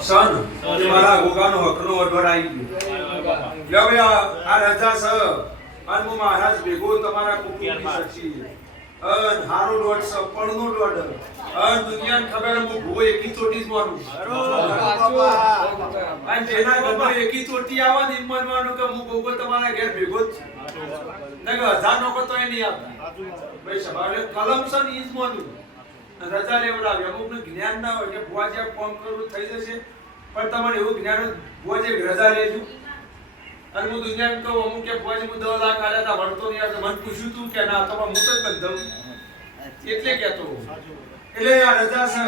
સન મારા ગોગાનો હકનો ઓર્ડર આવી ગયો. લ્યો ભાઈ આ રજા સ અન હું મહારાજ ભેગો તમારા કુટુંબી સચી અન હારો દોડ સ પડનો દોડ અન દુનિયાને ખબર હું ભૂ એકી ચોટી જ મારું અન જેના ખબર એકી ચોટી આવા ને માનવાનું કે હું ગોગો તમારા ઘેર ભેગો જ નગ હજાર નો તો એ નહીં આવતા ભાઈ સવારે કલમ સ ની જ માનું રજા લેવડાવે અમુક નું જ્ઞાન ના હોય કે ભુવા જે ફોન કરું થઈ જશે પણ તમારે એવું જ્ઞાન ભુવા જે રજા લેજો અને હું દુનિયાને કહું અમુક કે ભુવા હું 10 લાખ આલ્યા હતા ભણતો નહીં આવતો મને પૂછ્યું તું કે ના તો હું તો બંધમ એટલે કહેતો એટલે આ રજા છે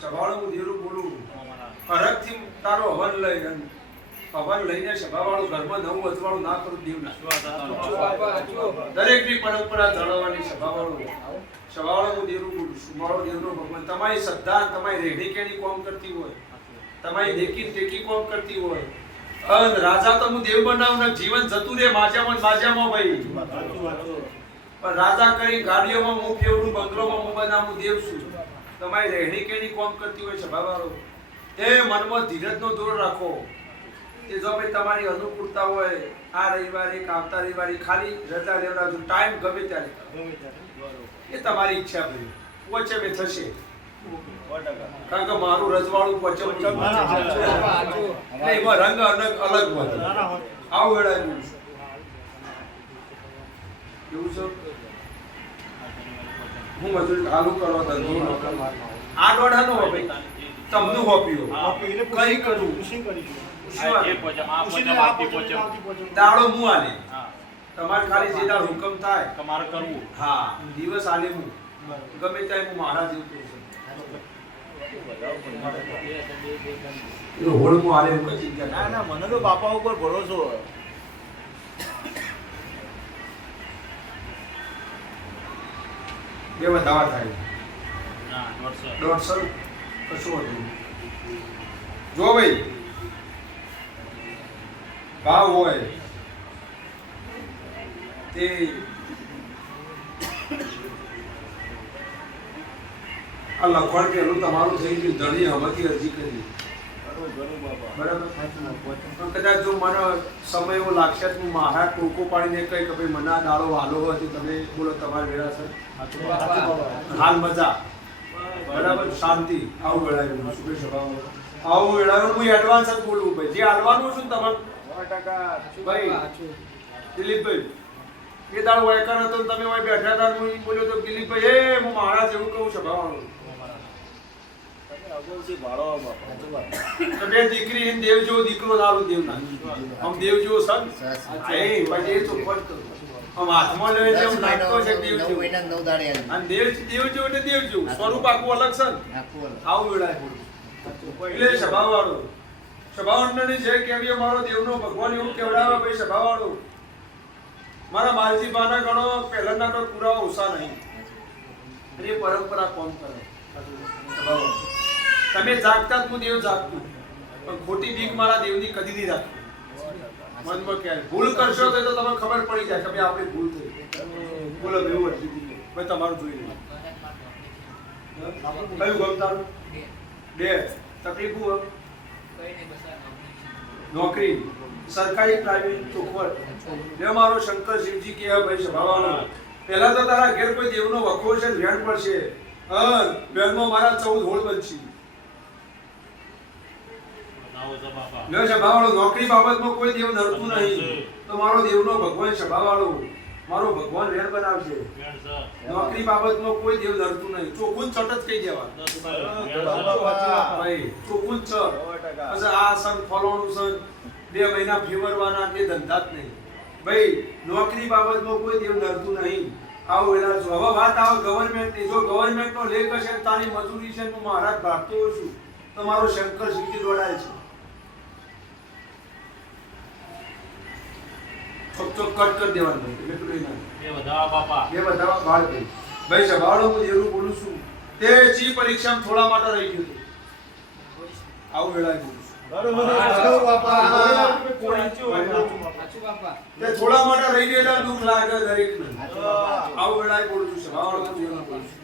સવાળો હું ધીરું બોલું ફરકથી તારો હવન લઈ હવન લઈને સભાવાળું ઘરમાં નવું અજવાળું ના કરું દેવ ના દરેકની પરંપરા જાળવવાની સભાવાળું સવાળો દેવનું બોલું સુમાળો દેવનો ભગવાન તમારી શ્રદ્ધા તમારી રેઢી કેણી કોમ કરતી હોય તમારી દેખી ટેકી કોમ કરતી હોય અન રાજા તો હું દેવ બનાવને જીવન જતું રે માજામાં ભાઈ પણ રાજા કરી ગાડીઓમાં હું ફેવડું બંગલોમાં હું બનાવું દેવ છું તમારી રેઢી કેણી કોમ કરતી હોય સભાવાળો એ મનમાં ધીરજનો દોર રાખો કે જો ભાઈ તમારી અનુકૂળતા હોય આ રવિવારે કે આવતા રવિવારે ખાલી રજા લેવડાવજો ટાઈમ ગમે ત્યારે એ તમારી ઈચ્છા ભાઈ વચ્ચે બે થશે કારણ કે મારું રજવાડું વચ્ચે એમાં રંગ અલગ હોય આવું વેળાયું એવું છે હું મજૂરી ચાલુ કરો ધંધો આ દોઢાનો ભાઈ તમને હોપ્યો કઈ કરું દાડો હું આલે તમારે ખાલી જે દાડ હુકમ થાય તમારે કરવું હા દિવસ આલે હું ગમે ત્યાં હું મારા જેવું કરું છું હોળ હું આલે હું કઈ ચિંતા ના મને તો બાપા ઉપર ભરોસો બે વધાવા થાય ના 150 કશું હતું જો ભાઈ ભાવ હોય તે આ લખણ પેલું તમારું થઈ ગયું ધણી હમતી અરજી કરી બરાબર કદાચ જો મને સમય એવો લાગશે તો હું મારા ટોકો પાડીને કઈ કે ભાઈ મને આ દાડો વાલો હોય તો તમે બોલો તમારી વેળા છે હાલ મજા બરાબર શાંતિ આવું વેળાયું શું કઈ સ્વભાવ આવું વેળાનું હું એડવાન્સ જ બોલવું ભાઈ જે હાલવાનું છું તમારે 100% ભાઈ દિલીપભાઈ એ દાડો વાયકર હતો તમે ઓય બેઠા હતા હું બોલ્યો તો દિલીપભાઈ એ હું મારા જેવું કહું છું ભાવવાનું બે દીકરી હિન દેવ જેવો દીકરો નાલું દેવ ના આમ દેવ જેવો સન એ પછી એ તો ફટ કરો આમ હાથમાં લઈને જેમ લાગતો છે દેવ જેવો અને દેવ જેવો એટલે દેવ જેવું સ્વરૂપ આખું અલગ છે આવું વેળાય એટલે સ્વભાવવાળો સ્વભાવને જે કેવી મારો દેવનો ભગવાન એવું કેવડાવે ભાઈ સ્વભાવવાળો મારા માલજી બાના ગણો પહેલાના તો પૂરા ઓછા નહીં એ પરંપરા કોમ કરે તમે જાગતા હું દેવ જાગતું પણ ખોટી બીક મારા દેવની કદી નહીં રાખી મનમાં ક્યારે ભૂલ કરશો તો તમને ખબર પડી જાય કે ભાઈ આપણી ભૂલ થઈ બોલો એવું હતી ભાઈ તમારું જોઈ લો કયું ગમ તારું બે તકલીફ હું નોકરી સરકારી પ્રાઇવેટ ચોખવટ લે મારો શંકર શિવજી કે ભાઈ સ્વભાવવાનો પહેલા તો તારા ઘેર કોઈ દેવનો વખો છે ધ્યાન પડશે બેનમાં મારા 14 હોળ બનશે લે સ્વભાવવાળો નોકરી બાબતમાં કોઈ દેવ નડતું નહીં તો મારો દેવનો ભગવાન સ્વભાવવાળો મારો ભગવાન વેર બનાવશે નોકરી બાબતમાં કોઈ દેવ નડતું નહીં ચોખું છટ જ કહી દેવા ભાઈ ચોખું છ પછી આ સન ફલોણું સન 2 મહિના ફેવરવાના એ ધંધા જ નહીં ભાઈ નોકરી બાબતમાં કોઈ દેવ નડતું નહીં આવું એના જો હવે વાત આવે ગવર્નમેન્ટની જો ગવર્નમેન્ટનો લેખ હશે તારી મજૂરી છે હું મહારાજ ભાગતો હોઉં છું તો મારો શંકર શિવજી દોડાય છે ચોક કટ કરી દેવાનું એટલું ના બે વધાવા બાપા બે વધાવા બાળ ભાઈ સવાળો હું એવું બોલું છું તે ચી પરીક્ષામાં થોડા માટે રહી ગયું આવું વેળાય બોલું છું બાપા તે થોડા માટે રહી ગયેલા દુઃખ લાગે દરેકને આવું વેળાય બોલું છું સવાળો હું એવું બોલું છું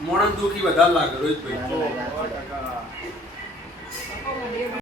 મોણસ દુખી વધારે લાગે રોહિતભાઈ. સો ટકા.